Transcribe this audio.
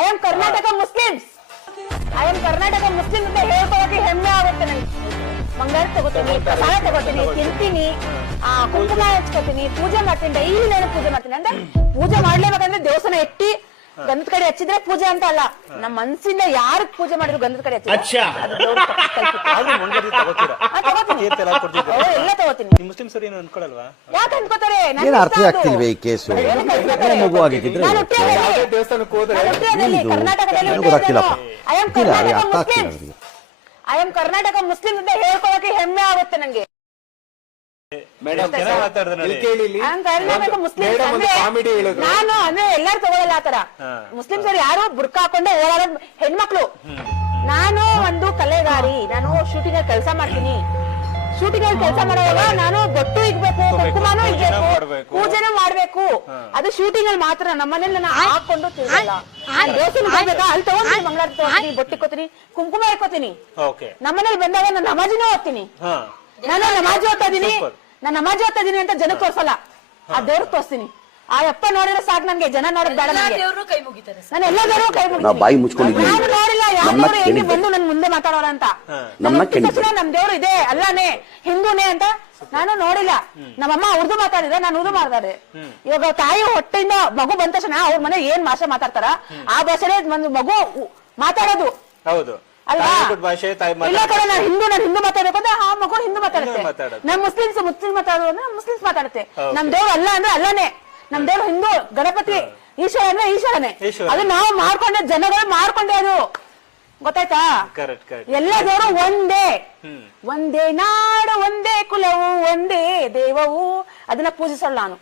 I am Karnataka Muslims ಅಂತ ಹೇಳ್ಕೊಳ್ಳೋಕೆ ಹೆಮ್ಮೆ ಆಗುತ್ತೆ ನಂಗೆ. ಮಂಗಳಾರ ತಗೋತೀನಿ, ಪ್ರಸಾದ ತಗೋತೀನಿ, ತಿಂತೀನಿ, ಕುಂಕುಮ ಹಚ್ಕೋತೀನಿ, ಪೂಜೆ ಮಾಡ್ತೀನಿ, ಡೈಲಿ ನಾನು ಪೂಜೆ ಮಾಡ್ತೀನಿ. ಅಂದ್ರೆ ಪೂಜೆ ಮಾಡ್ಲೇಬೇಕಂದ್ರೆ ದೇವಸ್ಥಾನ ಎಟ್ಟಿ ಗಂಧದ ಕಡೆ ಹಚ್ಚಿದ್ರೆ ಪೂಜೆ ಅಂತ ಅಲ್ಲ, ನಮ್ಮ ಮನಸ್ಸಿಂದ ಯಾರು ಪೂಜೆ ಮಾಡಿದ್ರು ಗಂಧದ ಕಡೆ ಹಚ್ಚಿದ್ರೆ ಎಲ್ಲ ತಗೋತೀನಿ. ಮುಸ್ಲಿಮ್ಸ್ ಏನು ಅನ್ಕೊಳಲ್ವಾ? ಯಾಕೆ ಅನ್ಕೋತಾರೆ? ಏನು ಅರ್ಥ ಆಗ್ತಿಲ್ವೇ ಈ ಕೇಸು? ಮಗು ಆಗಿದ್ರೆ ಕರ್ನಾಟಕದಲ್ಲಿ ಗೊತ್ತಾಗ್ತಿಲ್ಲಪ್ಪ. ಐ ಆಮ್ ಕರ್ನಾಟಕ ಮುಸ್ಲಿಂ ಅಂತ ಹೇಳ್ಕೊಳಕ್ಕೆ ಹೆಮ್ಮೆ ಆಗುತ್ತೆ ನಂಗೆ. ನಾನು ಅಂದ್ರೆ ಎಲ್ಲಾರು ತಗೊಳ್ಳಲ್ಲ ಆತರ. ಮುಸ್ಲಿಮ್ಸ್ ಅವ್ರು ಯಾರು ಬುರ್ಕ ಹಾಕೊಂಡೆ ಓಡಾಡೋ ಹೆಣ್ಮಕ್ಳು. ನಾನು ಒಂದು ಕಲೆಗಾರಿ, ನಾನು ಶೂಟಿಂಗ್ ಅಲ್ಲಿ ಕೆಲಸ ಮಾಡ್ತೀನಿ. ಶೂಟಿಂಗ್ ಅಲ್ಲಿ ಕೆಲಸ ಮಾಡುವಾಗ ನಾನು ಬೊಟ್ಟು ಇಡ್ಬೇಕು, ಕುಂಕುಮನೂ ಇಡ್ಬೇಕು, ಪೂಜೆನೂ ಮಾಡ್ಬೇಕು. ಅದು ಶೂಟಿಂಗ್ ಅಲ್ಲಿ ಮಾತ್ರ. ನಮ್ಮನೇಲಿ ನಾನು ಹಾಕೊಂಡು ತಿರ್ಗಲ್ಲ. ದೇವಸ್ಥಾನ ಹೋಗ್ಬೇಕಾ ಅಲ್ಲಿ ತಗೊಂಡ್ರಿ, ಮಂಗಳಾರ ತಗೋತೀನಿ, ಬೊಟ್ಟಿಕೋತೀನಿ, ಕುಂಕುಮ ಇಟ್ಕೋತೀನಿ. ನಮ್ಮನೇಲಿ ಬಂದಾಗ ನಾನು ನಮಾಜಿನೂ ಓದ್ತೀನಿ. ನಾನು ನಮಾಜ್ ಓದ್ತಾ ಇದೀನಿ ಅಂತ ಜನಕ್ಕೆ ತೋರ್ಸಲ್ಲ, ಆ ದೇವ್ರಿಗೆ ತೋರಿಸ್ತೀನಿ. ಆ ಅಪ್ಪ ನೋಡಿದ್ರೆ ಸಾಕು ನನ್ಗೆ, ಜನ ನೋಡಿದ್ ಬೇಡ ನನಗೆ. ನಾನು ಎಲ್ಲ ದೇವರು ಕೈ ಮುಗಿತೀನಿ. ನಾನು ನೋಡಿಲ್ಲ ಯಾವ ದೇವರು ಹೆಂಗೆ ಬಂದು ನನ್ ಮುಂದೆ ಮಾತಾಡೋರ ಅಂತ. ನಮ್ ದೇವ್ರು ಇದೆ ಅಲ್ಲಾನೇ ಹಿಂದೂನೇ ಅಂತ ನಾನು ನೋಡಿಲ್ಲ. ನಮ್ಮಮ್ಮ ಉರ್ದು ಮಾತಾಡಿದ್ರೆ ನಾನು ಉರ್ದು ಮಾತಾಡಿದೆ. ಇವಾಗ ತಾಯಿ ಹೊಟ್ಟೆಯಿಂದ ಮಗು ಬಂದ ತಕ್ಷಣ ಅವ್ರ ಮನೆ ಏನ್ ಭಾಷೆ ಮಾತಾಡ್ತಾರ ಆ ಭಾಷೆನೇ ಒಂದು ಮಗು ಮಾತಾಡೋದು. ಹೌದು ಅಲ್ವಾ? ಇಲ್ಲ ಕಡೆ ನಾನು ಹಿಂದೂ ಮಾತಾಡ್ಬೇಕು ಅಂದ್ರೆ ಆ ಮಗು ಹಿಂದೂ ಮಾತಾಡುತ್ತೆ. ನಮ್ ಮುಸ್ಲಿಮ್ಸ್ ಮಾತಾಡೋದು ಅಂದ್ರೆ ಮುಸ್ಲಿಮ್ಸ್ ಮಾತಾಡುತ್ತೆ. ನಮ್ ದೇವ್ರು ಅಲ್ಲ ಅಂದ್ರೆ ಅಲ್ಲನೇ. ನಮ್ ದೇವ್ರು ಹಿಂದೂ ಗಣಪತಿ, ಈಶ್ವರ ಅಂದ್ರೆ ಈಶ್ವರನೇ. ಅದು ನಾವು ಮಾಡ್ಕೊಂಡೆ, ಜನಗಳು ಮಾಡ್ಕೊಂಡೆ. ಅದು ಗೊತ್ತಾಯ್ತಾ? ಎಲ್ಲ ದೇವರು ಒಂದೇ, ಒಂದೇ ನಾಡು, ಒಂದೇ ಕುಲವು, ಒಂದೇ ದೇವವು. ಅದನ್ನ ಪೂಜಿಸಲ್ಲ ನಾನು.